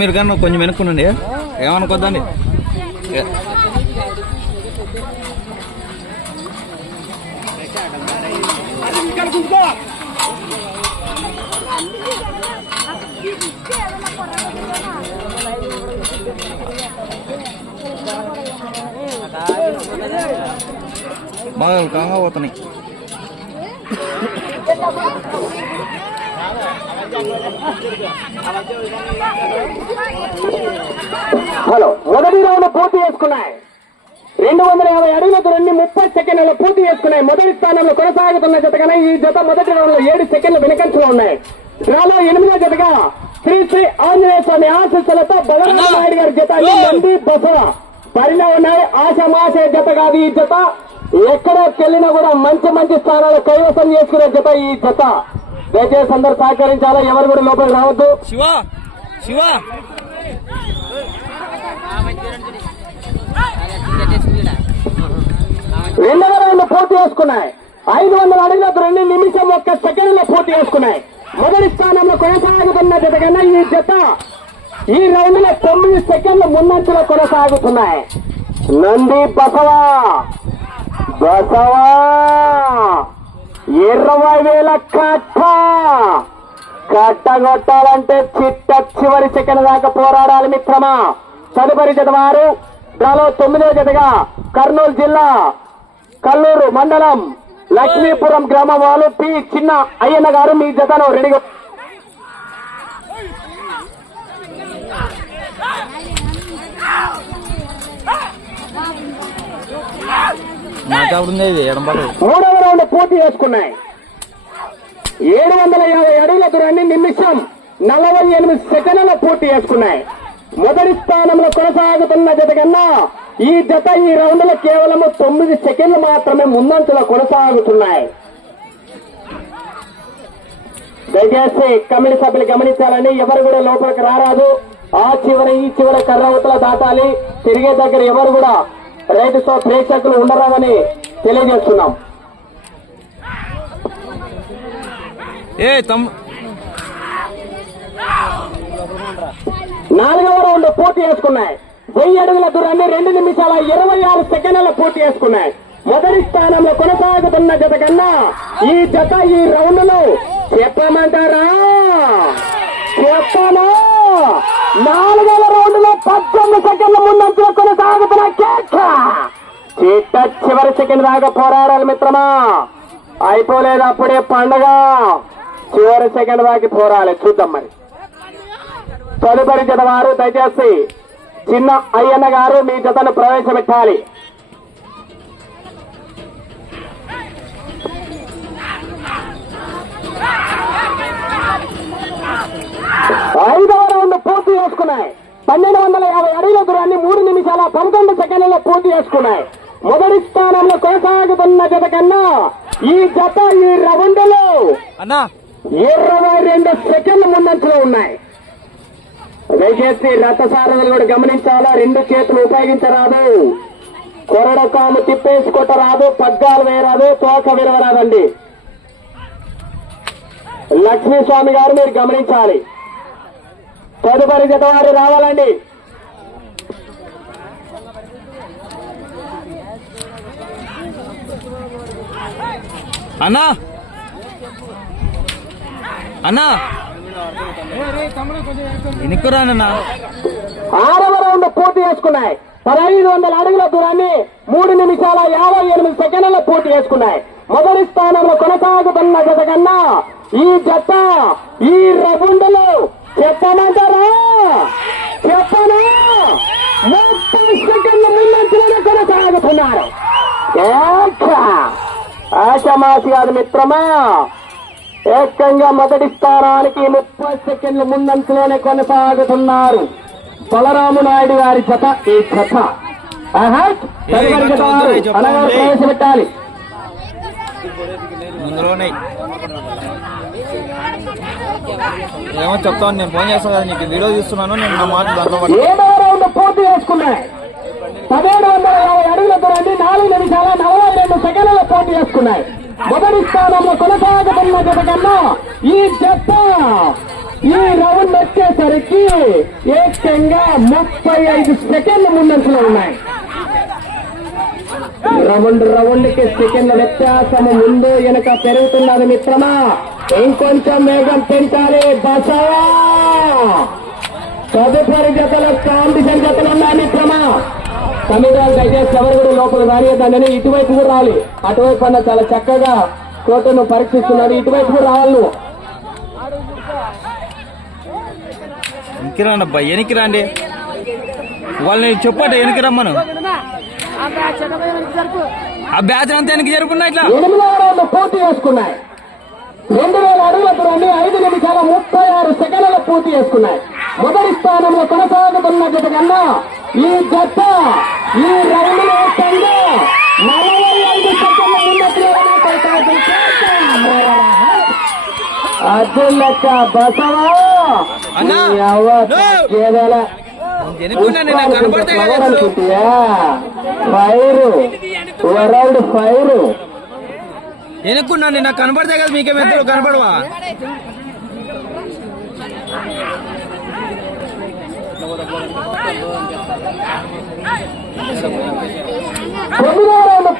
మీరు కానీ కొంచెం వెనుక్కునండి, ఏమనుకోద్దండి. బాగా కాంగా పోతున్నాయి. హలో, మొదటి రౌండ్ పూర్తి చేసుకున్నాయి. 250 అడుగుల దూరాన్ని 30 సెకండ్లలో పూర్తి చేసుకున్నాయి. మొదటి స్థానంలో కొనసాగుతున్న జతగానే ఈ జత మొదటి రౌండ్ లో 7 సెకండ్ల వెనుకంచలో ఉన్నాయి. డ్రాలో 8వ జతగా శ్రీ శ్రీ ఆంజనేయ స్వామి ఆశీస్సులతో బలరామ నాయుడు గారి జత నంది బసవ పరిలో ఉన్నాయి. ఆశమాశయ జత కాదు ఈ జత. ఎక్కడికెళ్ళినా కూడా మంచి మంచి స్థానాలు కైవసం చేసుకునే జత ఈ జత. దయచేసి అందరూ సహకరించాలా, ఎవరు కూడా లోపలికి రావద్దు. శివ శివ రెండవ రౌండ్ పూర్తి చేసుకున్నాయి. 500 అడుగుల 2 నిమిషం 1 సెకండ్లో పూర్తి చేసుకున్నాయి. మొదటి స్థానంలో కొనసాగుతున్న జత కన్నా ఈ జత ఈ రౌండ్ లో 9 సెకండ్ల ముందంచులో కొనసాగుతున్నాయి. నంది బసవా 20,000 కట్టగొట్టాలంటే చివరి సెకండ్ దాకా పోరాడాలి మిత్రమా. తదుపరి జత వారు డ్రాలో 9వ జతగా కర్నూలు జిల్లా కల్లూరు మండలం లక్ష్మీపురం గ్రామం వాళ్ళు పి చిన్న అయ్యన్న గారు మీ జతను రెడీగా. మూడవ రౌండ్ పూర్తి చేసుకున్నాయి. 750 అడుగుల దూరాన్ని నిమిషం 48 సెకండ్లలో పూర్తి చేసుకున్నాయి. మొదటి స్థానంలో కొనసాగుతున్న జత కన్నా ఈ జత ఈ రౌండ్ లో కేవలం 9 సెకండ్లు మాత్రమే ముందంచులో కొనసాగుతున్నాయి. దయచేసి కమిటీ సభ్యులు గమనించాలని, ఎవరు కూడా లోపలికి రారాదు. ఆ చివర ఈ చివర కర్రవతల దాటాలి. తిరిగే దగ్గర ఎవరు కూడా రైతు సో ప్రేక్షకులు ఉండరామని తెలియజేస్తున్నాం. నాలుగవ రౌండ్ పూర్తి చేసుకున్నాయి. 1000 అడుగుల దూరాన్ని 2 నిమిషాల 26 సెకండ్ల పూర్తి చేసుకున్నాయి. మొదటి స్థానంలో కొనసాగుతున్న జత కన్నా ఈ జత ఈ రౌండ్ లో చెప్పమంటారా చెప్పనా 4వ రౌండ్ లో 18 సెకండ్ల ముందంచులో కొనసాగుతున్న కేక చివరి సెకండ్ దాకా పోరాడాలి మిత్రమా. అయిపోలేదు అప్పుడే పండగ. చివరి సెకండ్ దాకా పోరాలి. చూద్దాం మరి. తదుపరి జత వారు దయచేసి చిన్న అయ్యన్న గారు మీ జతను ప్రవేశపెట్టాలి. ఐదవ రౌండ్ పూర్తి చేసుకున్నాయి. 1250 అడుగుల దూరాన్ని 3 నిమిషాల 11 సెకండ్లలో పూర్తి చేసుకున్నాయి. మొదటి స్థానంలో కొనసాగుతున్న జత కన్నా ఈ జత ఈ రౌండ్ లో 22 సెకండ్ల ముందంచులో ఉన్నాయి. దయచేసి రథసారథులు కూడా గమనించాలా. 2 చేతులు ఉపయోగించరాదు, కొరడకాలు తిప్పేసుకొట్టరాదు, పగ్గాలు వేయరాదు, తోక విరవరాదండి. లక్ష్మీస్వామి గారు మీరు గమనించాలి. తదుపరి జత వారు రావాలండి. అన్నా అన్నా ఎన్నికురానన్నా. 6వ రౌండ్ పూర్తి చేసుకున్నాయి. 1500 అడుగుల దూరాన్ని 3 నిమిషాల 58 సెకండ్లలో పూర్తి చేసుకున్నాయి. మొదటి స్థానంలో కొనసాగుతున్న జత కన్నా ఈ జత ఈ రౌండ్లో చెప్పమంటారా చెప్పనా 30 సెకండ్ల ముందంచులోనే కొనసాగుతున్నారు. ఆశమాసి గారు మిత్రమా ఏకంగా మొదటి స్థానానికి 30 సెకండ్ల ముందంచులోనే కొనసాగుతున్నారు. బలరాము నాయుడు గారి జత ఈ జత ప్రవేశపెట్టాలి. ఏమో చెప్తాను, నేను ఫోన్ చేస్తాను కదా నీకు, వీడియో చూస్తున్నాను నేను. నా మాట దాంట్లో 7వ రౌండ్ పూర్తి చేసుకున్నాయి. 1750 అడుగుల దూరాన్ని 4 నిమిషాల 42 సెకండ్లలో పూర్తి చేసుకున్నాయి. మొదటి స్థానంలో కొనసాగుతున్న జత కన్నా ఈ జత ఈ రౌండ్ వచ్చేసరికి ఏకంగా 35 సెకండ్ల ముందంచులో ఉన్నాయి. రౌండ్కి సెకండ్ల వ్యత్యాసము ముందు వెనక పెరుగుతున్నది మిత్రమా. ఇంకొంచెం వేగం పెంచాలి బసవా. తదుపరి జతల కాంపిటీషన్ జతలు ఉన్నాయి మిత్రమా. సమిధాలు దయచేసి ఎవరు కూడా లోపల రానియద్దని ఇటువైపు కూడా రావాలి. అటువైపు అన్న చాలా చక్కగా కోటను పరీక్షిస్తున్నాడు. ఇటువైపు కూడా రావాలి నువ్వు. వెనక్కి రండి అబ్బాయి, వెనక్కి రండి. వాళ్ళని చెప్పట వెనక్కి రమ్మను. ఆ బ్యాచ్ అంతా వెనక్కి జరుపుకున్నా. ఇట్లా 8వ రౌండ్ పూర్తి చేసుకున్నాయి. 2000 అడుగుల దూరాన్ని 5 నిమిషాల 36 సెకండ్ల పూర్తి చేసుకున్నాయి. మొదటి స్థానంలో కొనసాగుతున్న జత కన్నా ఈ జత ఈ రౌండ్ లో 45 సెకండ్ల ఉన్నట్లుగానే కొనసాగుతుంది. అది లెక్క బసవా వరల్డ్ ఫైర్ వెనుక్కున్నాను. నాకు కనపడతాయి కదా, మీకేమెత్తలు కనపడవా?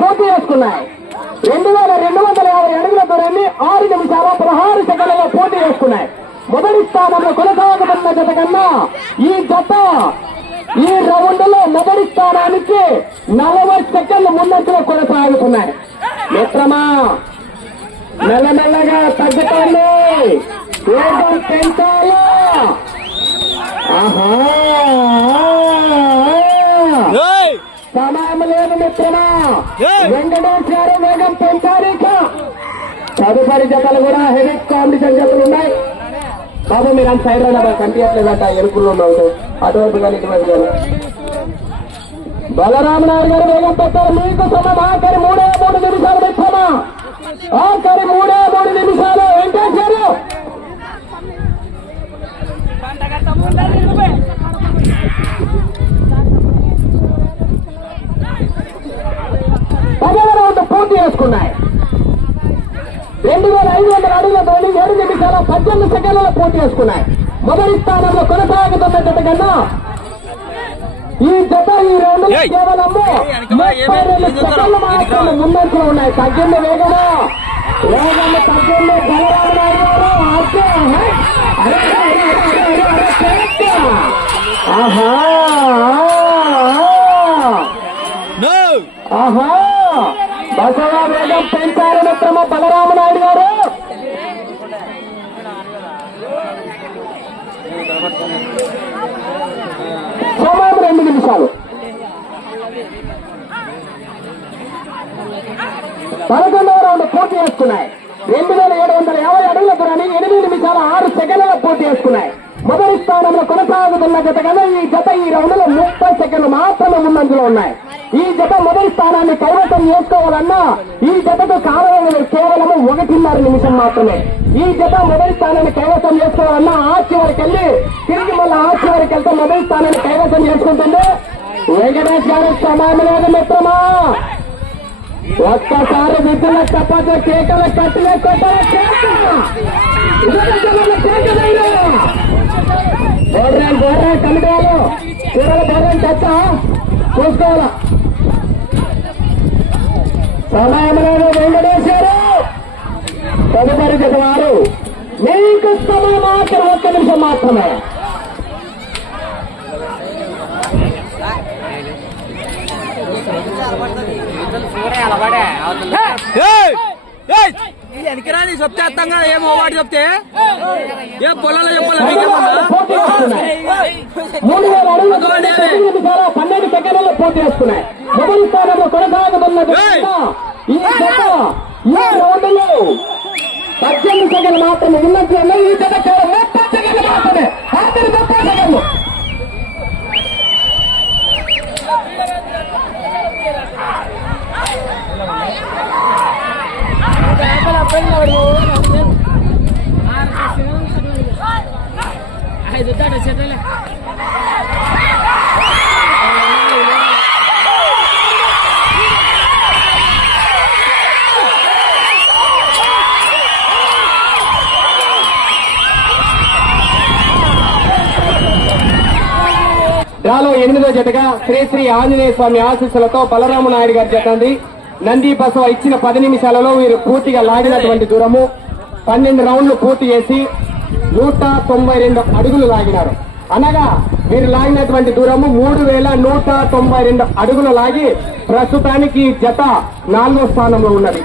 పూర్తి చేసుకున్నాయి. 2250 అడుగుల దూరాన్ని 6 నిమిషాల 16 సెకండ్లలో పూర్తి చేసుకున్నాయి. మొదటి స్థానంలో కొనసాగుతున్న జత కన్నా ఈ జత ఈ రౌండ్ లో మొదటి స్థానానికి 40 సెకండ్ల ముందంచులో కొనసాగుతున్నాయి. మిత్రమా మెల్లమెల్లగా తగ్గుతోంది, వేగం పెంచాలి. సమయం లేదు మిత్రమా. వెంకటేష్ గారు వేగం పెంచాలి. తదుపరి జతలు కూడా హెవీ కాంపిటీషన్ జతలు ఉన్నాయి. బాబు మీరు అంత సైడ్ అయినా కనిపించట్లేదట, ఎరుపుల్లో ఉన్నావు. అటువైపు కానీ ఇటువైపు కానీ. బలరామనాయుడు గారు వేగం పెట్టారు. మీకు సమయం ఆఖరి 3 నిమిషాలు మిత్రమా. ఆఖరి 3 నిమిషాలు. వెంకటేష్ గారు 10వ రౌండ్ పూర్తి చేసుకున్నాయి. 2500 అడుగుల ధోని 7 నిమిషాల 18 సెకండ్లలో పూర్తి చేసుకున్నాయి. మొదటి స్థానంలో కొనసాగుతున్న జత కన్నా ఈ జత ఈ రౌండ్ కేవలం 32 సెకండ్లు మాత్రమే ముందంచులో ఉన్నాయి. తగ్గింది వేగము తగ్గింది. బలరామనాయుడు బసవా వేగం పెంచారు మిత్రమ బలరామనాయుడు గారు. సమయం 2 నిమిషాలు. 11వ రౌండ్ పూర్తి చేసుకున్నాయి. 2750 అడుగుల దూరాన్ని 8 నిమిషాల 6 సెకండ్లలో పూర్తి చేసుకున్నాయి. మొదటి స్థానంలో కొనసాగుతున్న జత కన్నా ఈ జత ఈ రౌండ్ లో 30 సెకండ్లు మాత్రమే ముందంజలో ఉన్నాయి. ఈ జత మొదటి స్థానాన్ని కైవసం చేసుకోవాలన్నా ఈ జతకు కారణం కేవలం 1.5 నిమిషం మాత్రమే. ఈ జత మొదటి స్థానాన్ని కైవసం చేసుకోవాలన్నా ఆ చివరికి వెళ్ళి తిరిగి మళ్ళీ ఆ చివరికి వెళ్తే మొదటి స్థానాన్ని కైవసం చేసుకుంటుంది. వెంకటేష్ గారు సమయం లేదు మిత్రమా. ఒక్కసారి విధుల చపాత కేకల కట్టిలే కొట్టాల గోర్రా కమిటీ వాళ్ళు కూరలు బోర్రం చచ్చ చూసుకోవాలా. సమయం లేదు వెంకటేశ్వరు. తదుపరి జత వారు మీకు సమయం మాత్రం 1 నిమిషం మాత్రమే. వెనకరా నీ చెప్తే అర్థంగా ఏమో వాటి చెప్తే ఏం పొలాలో చెప్పాలి మీకేమన్నా. 12 సెకండ్లలో పూర్తి చేసుకున్నాయి. మొదటి స్థానంలో కొనసాగుతున్నది ఈ జత ఈ రౌండ్లో 18 సెకండ్లు మాత్రమే ఉన్నట్లు. ఈ జత కేవలం 30 సెకండ్లు మాత్రమే. ఆఖరి 30 సెకండ్లు. 8వ జతగా శ్రీ ఆంజనేయ స్వామి ఆశీస్సులతో బలరామ నాయుడు గారి జత ఉంది. నంది బసవ ఇచ్చిన 10 నిమిషాలలో వీరు పూర్తిగా లాగినటువంటి దూరము 12 రౌండ్లు పూర్తి చేసి 192 అడుగులు లాగినారు. అనగా వీరు లాగినటువంటి దూరము 3192 అడుగులు లాగి ప్రస్తుతానికి జత 4వ స్థానంలో ఉన్నది.